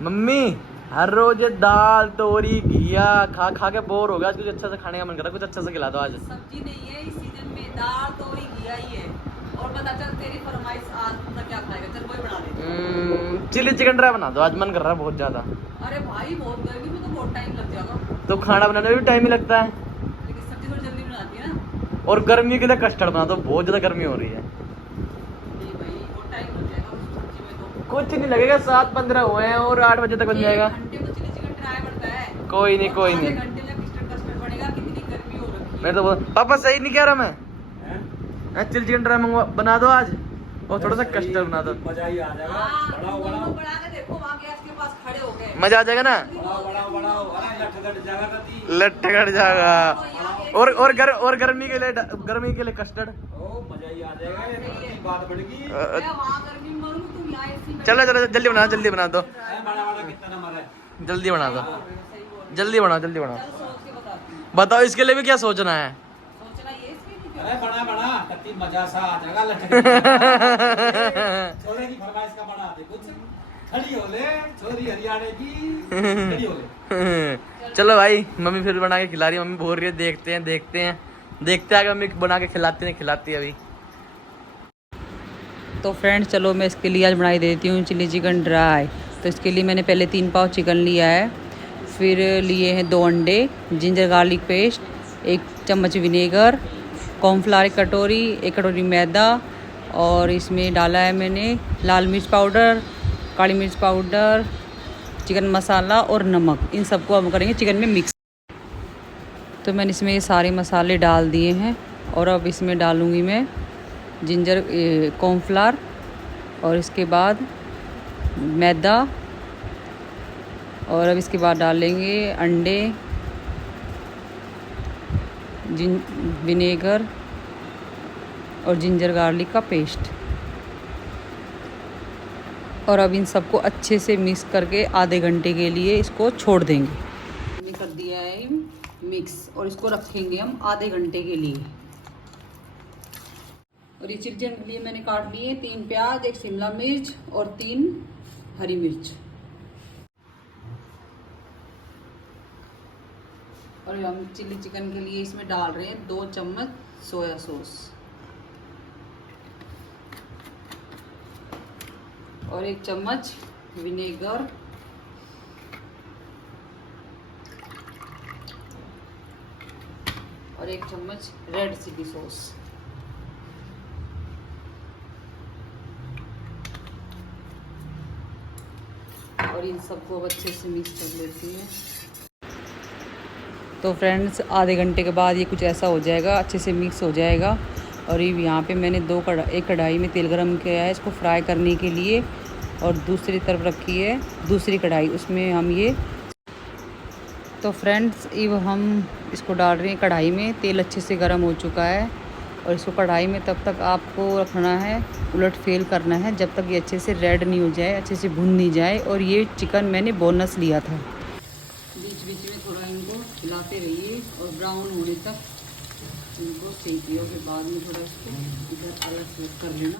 Mummy हर रोज ये दाल तोरी घिया खा खा के बोर हो गया, आज कुछ अच्छा से खाने का मन कर रहा है, कुछ अच्छा से खिला दो आज। सब्जी नहीं है इस सीजन में, दाल तोरी घिया ही है। और बता चल तेरी फरमाइश आज तक क्या खाएगा, चल वही बना दे। चिली चिकन ड्राई बना दो, आज मन कर रहा है बहुत ज्यादा। अरे भाई बहुत गर्मी में तो बहुत टाइम लग जाएगा। तो खाना बनाने में भी टाइम ही लगता है, लेकिन सब्जी थोड़ी जल्दी बनाती है ना। और गर्मी के लिए कस्टर्ड बना दो, बहुत ज्यादा गर्मी हो रही है। नहीं भाई बहुत टाइम लग जाएगा उस सब्जी में तो। कुछ नहीं लगेगा, 7:15 हुए हैं और 8 बजे तक बन जाएगा। 1 घंटे में चिली चिकन ड्राई बनता है। कोई नहीं और कोई आधे नहीं। घंटे में कस्टर्ड बनेगा। कितनी गर्मी हो रखी है। मैं तो पापा सही नहीं कह रहा मैं, चिली चिकन ड्राई मंगवा बना दो आज, और थोड़ा सा कस्टर्ड बना दो। मजा ही आ जाएगा। बढ़ाओ बढ़ाओ बड़ा के देखो वहाँ गैस के पास खड़े हो गए। मजा आ जाएगा ना, बढ़ाओ बढ़ाओ बढ़ाओ। अरे लटकट जाएगा कति। लटकट जाएगा। और गर्मी के लिए कस्टर्ड। ओ मजा ही आ जाएगा, ये तो की बात बढ़ गई। मैं वहाँ गर्मी में मरूंगी, तुम यहाँ एसी में। चलो चलो जल्दी बना दो, बड़ा बड़ा कितना नंबर है? जल्दी बना दो, सही बोल। जल्दी बनाओ जल्दी बनाओ। चल सोच के बताती हूँ। बताओ इसके लिए भी क्या सोचना है। सोचना ये इसलिए नहीं अरे बड़ा बड़ा कति मजा सा आ जाएगा लटकट। छोरे की फरमाइश का बना दे कुछ। खड़ी हो ले छोरी हरियाणा की, खड़ी हो ले। चलो भाई, मम्मी फिर बना के खिला रही है, मम्मी बोल रही है, देखते हैं आगे मम्मी बना के खिलाती है अभी। तो फ्रेंड्स चलो मैं इसके लिए आज बनाई देती हूँ चिली चिकन ड्राई। तो इसके लिए मैंने पहले 3 पाव चिकन लिया है, फिर लिए हैं 2 अंडे, जिंजर गार्लिक पेस्ट, 1 चम्मच विनेगर, कॉर्नफ्लावर 1 कटोरी, 1 कटोरी मैदा, और इसमें डाला है मैंने लाल मिर्च पाउडर, काली मिर्च पाउडर, चिकन मसाला और नमक। इन सबको हम करेंगे चिकन में मिक्स। तो मैंने इसमें ये सारे मसाले डाल दिए हैं, और अब इसमें डालूँगी मैं जिंजर कॉर्नफ्लावर, और इसके बाद मैदा, और अब इसके बाद डालेंगे अंडे, विनेगर और जिंजर गार्लिक का पेस्ट। और अब इन सबको अच्छे से मिक्स करके आधे घंटे के लिए इसको छोड़ देंगे। हमने कर दिया है मिक्स, और इसको रखेंगे हम आधे घंटे के लिए। और ये चिकन के लिए मैंने काट लिए 3 प्याज, 1 शिमला मिर्च और 3 हरी मिर्च। और हम चिली चिकन के लिए इसमें डाल रहे हैं 2 चम्मच सोया सॉस, और 1 चम्मच विनेगर, और 1 चम्मच रेड चिली सॉस। और इन सबको अब अच्छे से मिक्स कर लेती हैं। तो फ्रेंड्स आधे घंटे के बाद ये कुछ ऐसा हो जाएगा, अच्छे से मिक्स हो जाएगा। और ये यहाँ पे मैंने एक कढ़ाई में तेल गरम किया है इसको फ्राई करने के लिए, और दूसरी तरफ रखी है दूसरी कढ़ाई, उसमें हम ये। तो फ्रेंड्स अब हम इसको डाल रहे हैं कढ़ाई में। तेल अच्छे से गर्म हो चुका है, और इसको कढ़ाई में तब तक आपको रखना है, उलट फेल करना है जब तक ये अच्छे से रेड नहीं हो जाए, अच्छे से भुन नहीं जाए। और ये चिकन मैंने बोनस लिया था। बीच बीच में थोड़ा इनको हिलाते रहिए और ब्राउन होने तक इनको सेकिए, फिर बाद में थोड़ा इसको इधर अलग से कर लेना।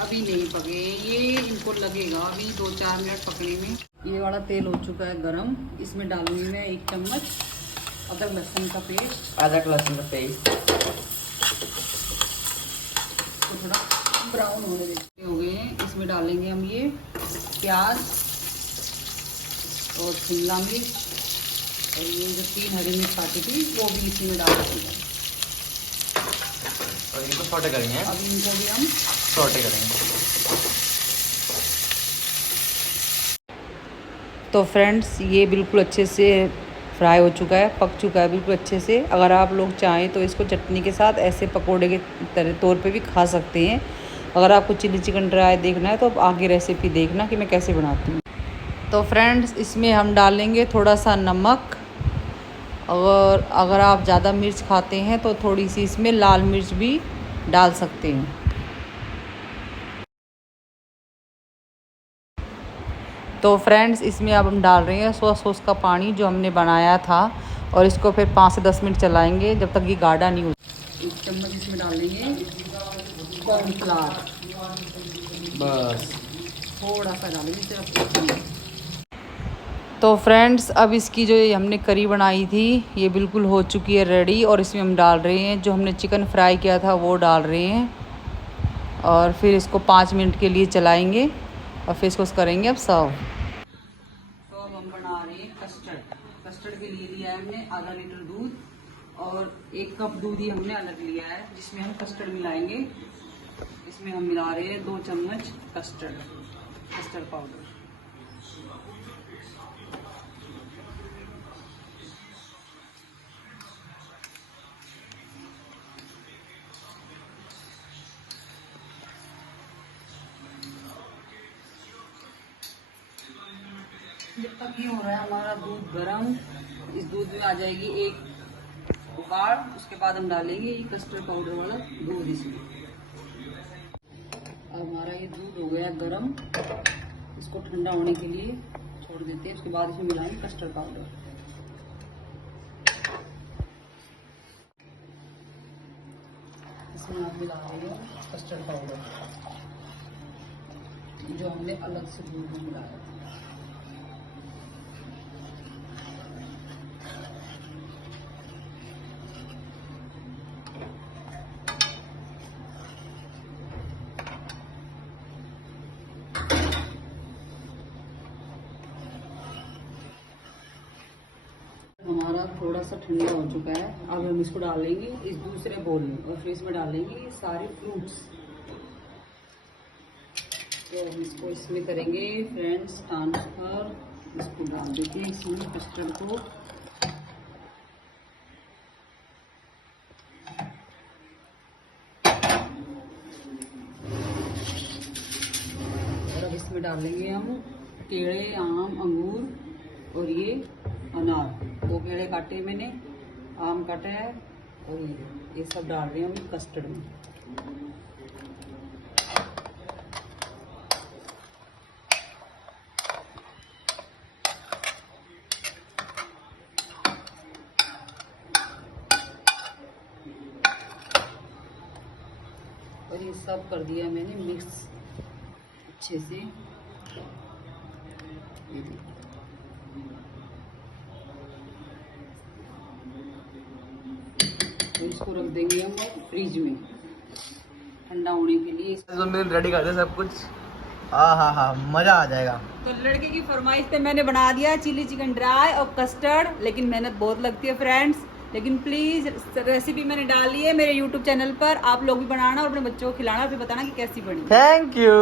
अभी नहीं पके ये, इनको लगेगा अभी 2-4 मिनट पकने में। ये वाला तेल हो चुका है गरम, इसमें डालूंगी मैं 1 चम्मच अदरक लहसुन का पेस्ट। अदरक लहसुन का पेस्ट तो थोड़ा ब्राउन होने देते हो गए हैं। इसमें डालेंगे हम ये प्याज और शिमला मिर्च, और ये जो 3 हरी मिर्च काटी थी वो भी इसी में डाल देंगे। और इनको सौटे करेंगे। अब इनको भी हम सौटे करेंगे। तो फ्रेंड्स ये बिल्कुल अच्छे से फ्राई हो चुका है, पक चुका है बिल्कुल अच्छे से। अगर आप लोग चाहें तो इसको चटनी के साथ ऐसे पकोड़े के तौर पे भी खा सकते हैं। अगर आपको चिली चिकन ड्राई देखना है तो आप आगे रेसिपी देखना कि मैं कैसे बनाती हूँ। तो फ्रेंड्स इसमें हम डालेंगे थोड़ा सा नमक, और अगर आप ज़्यादा मिर्च खाते हैं तो थोड़ी सी इसमें लाल मिर्च भी डाल सकते हैं। तो फ्रेंड्स इसमें अब हम डाल रहे हैं सोया सॉस का पानी जो हमने बनाया था, और इसको फिर 5 से 10 मिनट चलाएंगे जब तक ये गाढ़ा नहीं हो। 1 चम्मच इसमें डाल देंगे कॉर्नफ्लावर, बस थोड़ा सा डालेंगे सिर्फ। तो फ्रेंड्स अब इसकी जो ये हमने करी बनाई थी ये बिल्कुल हो चुकी है रेडी, और इसमें हम डाल रहे हैं जो हमने चिकन फ्राई किया था वो डाल रहे हैं, और फिर इसको 5 मिनट के लिए चलाएंगे और फिर इसको करेंगे अब सर्व। तो अब हम बना रहे हैं कस्टर्ड। कस्टर्ड के लिए लिया है हमने आधा लीटर दूध, और 1 कप दूध ही हमने अलग लिया है जिसमें हम कस्टर्ड मिलाएंगे। इसमें हम मिला रहे हैं 2 चम्मच कस्टर्ड पाउडर। जब तक ये हो रहा है हमारा दूध गरम, इस दूध में आ जाएगी 1 उबाल, उसके बाद हम डालेंगे ये कस्टर्ड पाउडर वाला दूध इसमें। अब हमारा ये दूध हो गया गरम, इसको ठंडा होने के लिए छोड़ देते हैं। उसके बाद इसमें मिलाएंगे कस्टर्ड पाउडर। इसमें आप मिला रहे हैं कस्टर्ड पाउडर जो हमने अलग से दूध में मिलाया। हमारा थोड़ा सा ठंडा हो चुका है, अब हम इसको डालेंगे इस दूसरे बोल में, और फिर इसमें डालेंगे ये सारे फ्रूट्स। तो हम इसको इसमें करेंगे फ्रेंड्स ट्रांसफर। इसको डाल देते हैं इसमें कस्टर्ड को। और अब इसमें डालेंगे हम केले, आम, अंगूर और ये अनार। 2 केले काटे मैंने, आम काटा है, और ये सब डाल रहे हैं हम कस्टर्ड में। और ये सब कर दिया मैंने मिक्स अच्छे से। तो इसको रख देंगे हम फ्रिज में ठंडा होने के लिए। रेडी कर दे सब कुछ। हाँ मजा आ जाएगा। तो लड़के की फरमाइश पे मैंने बना दिया चिली चिकन ड्राई और कस्टर्ड, लेकिन मेहनत बहुत लगती है फ्रेंड्स। लेकिन प्लीज़ रेसिपी मैंने डाली है मेरे यूट्यूब चैनल पर, आप लोग भी बनाना और अपने बच्चों को खिलाना, फिर बताना कि कैसी बनी। Thank you.